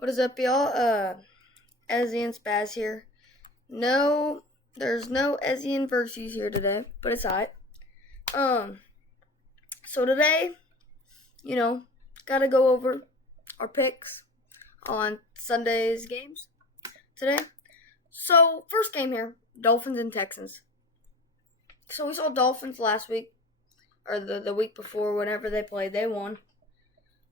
What is up, y'all? SZN SPAAZ here. No, there's no SZN Versus here today, but it's alright. Um, so today, you know, gotta go over our picks on Sunday's games today. So, first game here, Dolphins and Texans. So we saw Dolphins last week, or the week before, whenever they played, they won.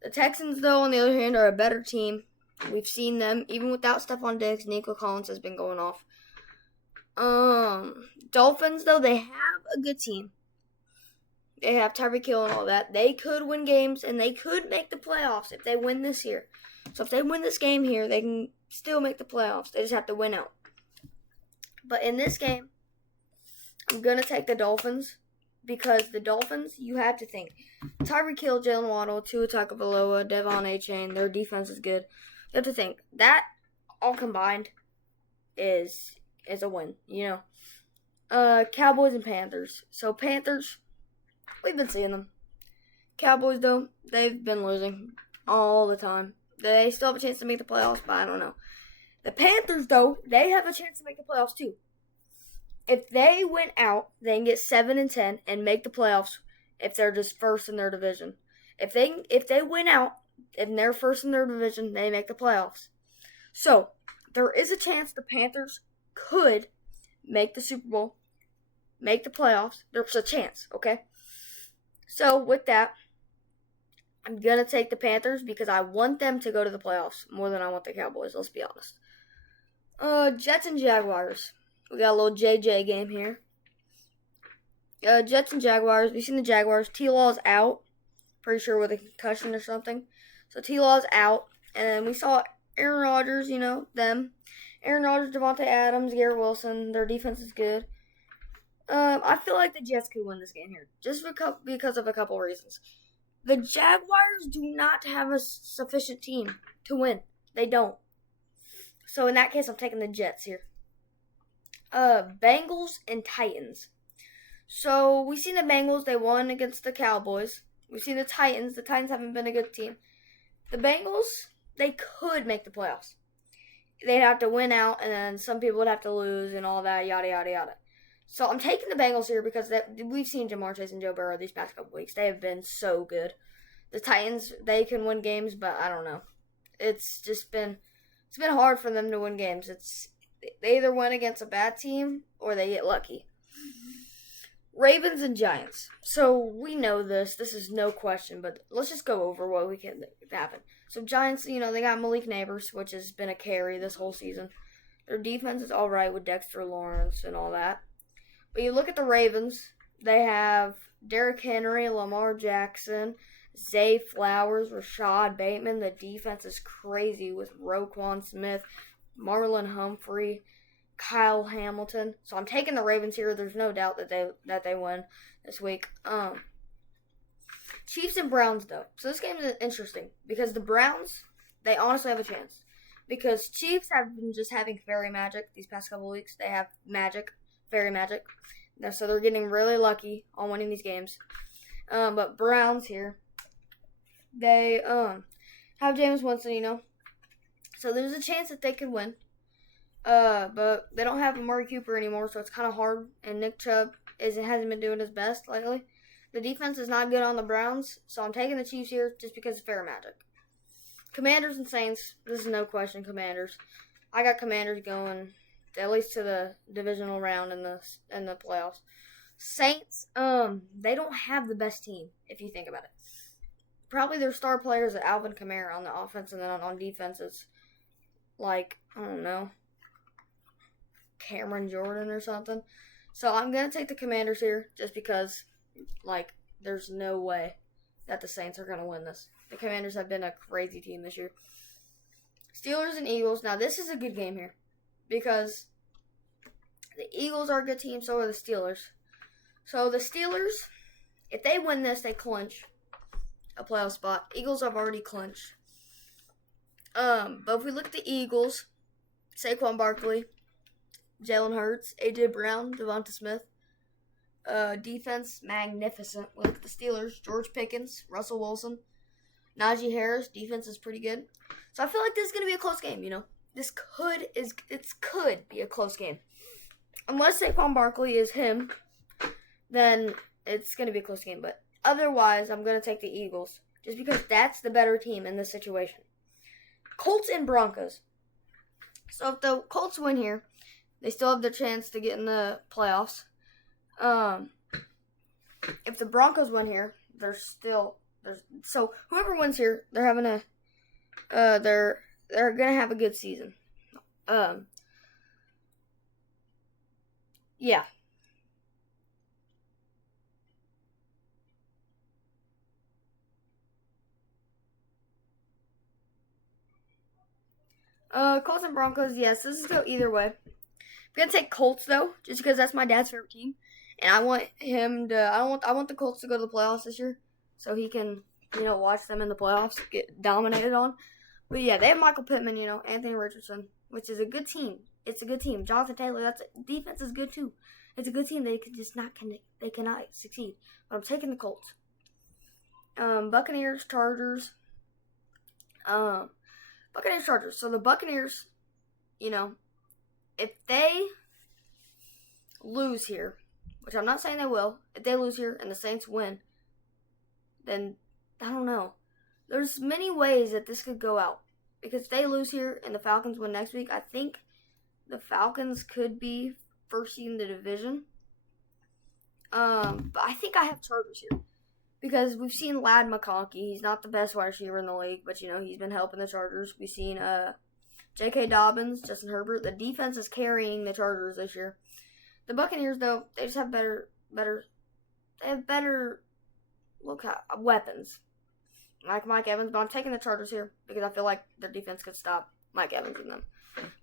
The Texans, though, on the other hand, are a better team. We've seen them, even without Stephon Diggs, Nico Collins has been going off. Dolphins, though, they have a good team. They have Tyreek Hill and all that. They could win games, and they could make the playoffs if they win this year. So if they win this game here, they can still make the playoffs. They just have to win out. But in this game, I'm going to take the Dolphins because the Dolphins, you have to think. Tyreek Hill, Jalen Waddle, Tua Tagovailoa, Devon Achane, their defense is good. You have to think. That all combined is a win, you know. Cowboys and Panthers. So Panthers, we've been seeing them. Cowboys, though, they've been losing all the time. They still have a chance to make the playoffs, but I don't know. The Panthers, though, they have a chance to make the playoffs, too. If they win out, they can get 7-10 and make the playoffs if they're just first in their division. If they win out and they're first in their division, they make the playoffs. So, there is a chance the Panthers could make the Super Bowl, make the playoffs. There's a chance, okay? So, with that, I'm going to take the Panthers because I want them to go to the playoffs more than I want the Cowboys, let's be honest. Jets and Jaguars. We got a little JJ game here. Jets and Jaguars. We've seen the Jaguars. T-Law's out. Pretty sure with a concussion or something. So T-Law's out. And then we saw Aaron Rodgers, them. Aaron Rodgers, Devontae Adams, Garrett Wilson. Their defense is good. I feel like the Jets could win this game here. Just because of a couple reasons. The Jaguars do not have a sufficient team to win. They don't. So in that case, I'm taking the Jets here. Bengals and Titans. So we've seen the Bengals, they won against the Cowboys. We've seen the Titans haven't been a good team. The Bengals, they could make the playoffs. They'd have to win out, and then some people would have to lose and all that, yada, yada, yada. So I'm taking the Bengals here because we've seen Jamar Chase and Joe Burrow these past couple weeks. They have been so good. The Titans, they can win games, but I don't know. It's been hard for them to win games. They either win against a bad team or they get lucky. Ravens and Giants. So we know this. This is no question, but let's just go over what we can happen. So Giants, they got Malik Neighbors, which has been a carry this whole season. Their defense is all right with Dexter Lawrence and all that. But you look at the Ravens, they have Derrick Henry, Lamar Jackson, Zay Flowers, Rashad Bateman. The defense is crazy with Roquan Smith, Marlon Humphrey, Kyle Hamilton. So I'm taking the Ravens here. There's no doubt that they win this week. Chiefs and Browns, though. So this game is interesting because the Browns, they honestly have a chance. Because Chiefs have been just having fairy magic these past couple weeks. They have magic, fairy magic. So they're getting really lucky on winning these games. But Browns here, they have Jameis Winston, So there's a chance that they could win. But they don't have Amari Cooper anymore, so it's kind of hard. And Nick Chubb hasn't been doing his best lately. The defense is not good on the Browns, so I'm taking the Chiefs here just because of fair magic. Commanders and Saints, this is no question, Commanders. I got Commanders going at least to the divisional round in the playoffs. Saints, they don't have the best team, if you think about it. Probably their star players are Alvin Kamara on the offense, and then on defense it's like, I don't know, Cameron Jordan or something. So I'm going to take the Commanders here just because, there's no way that the Saints are going to win this. The Commanders have been a crazy team this year. Steelers and Eagles. Now, this is a good game here because the Eagles are a good team, so are the Steelers. So the Steelers, if they win this, they clinch a playoff spot. Eagles have already clinched. But if we look at the Eagles, Saquon Barkley, Jalen Hurts, A.J. Brown, Devonta Smith. Defense, magnificent with the Steelers. George Pickens, Russell Wilson. Najee Harris defense is pretty good. So I feel like this is gonna be a close game. This could be a close game. Unless Saquon Barkley is him, then it's gonna be a close game. But otherwise, I'm gonna take the Eagles just because that's the better team in this situation. Colts and Broncos. So if the Colts win here, they still have their chance to get in the playoffs. If the Broncos win here, so whoever wins here, they're having they're gonna have a good season. Yeah. Colts and Broncos. Yes, this is go either way. I'm gonna take Colts though, just because that's my dad's favorite team, and I want him to. I want the Colts to go to the playoffs this year, so he can watch them in the playoffs get dominated on. But yeah, they have Michael Pittman, Anthony Richardson, which is a good team. It's a good team. Jonathan Taylor, defense is good too. It's a good team. They cannot succeed. But I'm taking the Colts. Buccaneers, Chargers. Buccaneers, Chargers. So the Buccaneers, if they lose here, which I'm not saying they will, if they lose here and the Saints win, then I don't know. There's many ways that this could go out. Because if they lose here and the Falcons win next week, I think the Falcons could be first seed in the division. But I think I have Chargers here. Because we've seen Ladd McConkey. He's not the best wide receiver in the league, but, he's been helping the Chargers. We've seen J.K. Dobbins, Justin Herbert. The defense is carrying the Chargers this year. The Buccaneers, though, they just have better weapons. Like Mike Evans, but I'm taking the Chargers here because I feel like their defense could stop Mike Evans and them.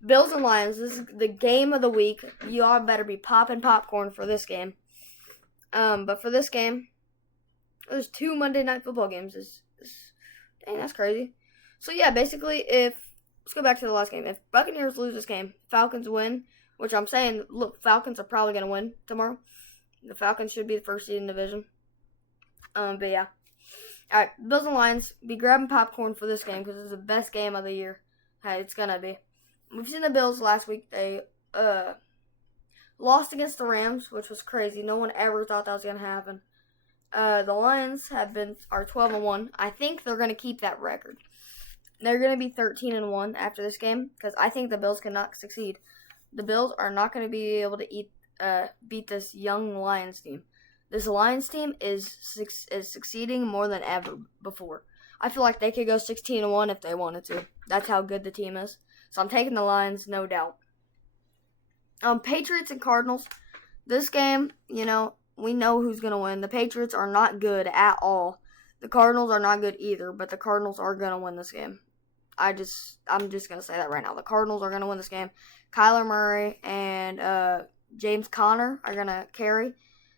Bills and Lions, this is the game of the week. You all better be popping popcorn for this game. But for this game, there's 2 Monday Night Football games. Dang, that's crazy. So yeah, basically, let's go back to the last game. If Buccaneers lose this game, Falcons win, which I'm saying, look, Falcons are probably going to win tomorrow. The Falcons should be the first seed in the division. But yeah. All right, Bills and Lions, be grabbing popcorn for this game because it's the best game of the year. Hey, it's going to be. We've seen the Bills last week. They lost against the Rams, which was crazy. No one ever thought that was going to happen. The Lions are 12-1. I think they're going to keep that record. They're going to be 13-1 after this game because I think the Bills cannot succeed. The Bills are not going to be able to beat this young Lions team. This Lions team is succeeding more than ever before. I feel like they could go 16-1 if they wanted to. That's how good the team is. So I'm taking the Lions, no doubt. Patriots and Cardinals. This game, we know who's going to win. The Patriots are not good at all. The Cardinals are not good either, but the Cardinals are going to win this game. I'm just going to say that right now. The Cardinals are going to win this game. Kyler Murray and James Conner are going to carry.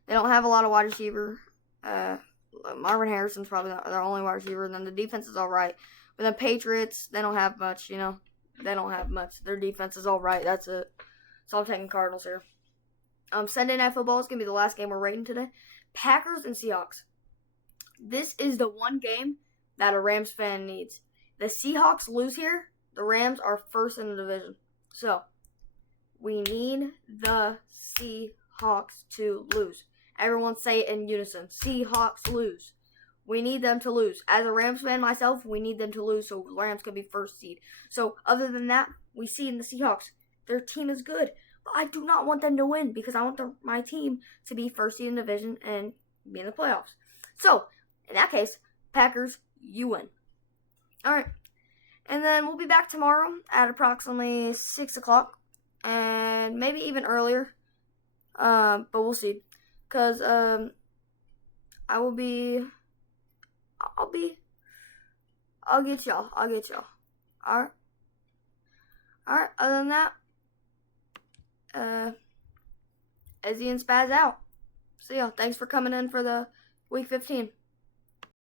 They don't have a lot of wide receiver. Marvin Harrison's probably their only wide receiver, and then the defense is all right. But the Patriots, they don't have much, They don't have much. Their defense is all right. That's it. So I'm taking Cardinals here. Sunday Night Football is going to be the last game we're rating today. Packers and Seahawks. This is the one game that a Rams fan needs. The Seahawks lose here. The Rams are first in the division. So, we need the Seahawks to lose. Everyone say it in unison. Seahawks lose. We need them to lose. As a Rams fan myself, we need them to lose so the Rams can be first seed. So, other than that, we see in the Seahawks, their team is good. But I do not want them to win because I want my team to be first seed in the division and be in the playoffs. So, in that case, Packers, you win. Alright. And then we'll be back tomorrow at approximately 6 o'clock. And maybe even earlier. But we'll see. Because I'll get y'all. Alright. Other than that, SZN SPAAZ out. See y'all. Thanks for coming in for the week 15.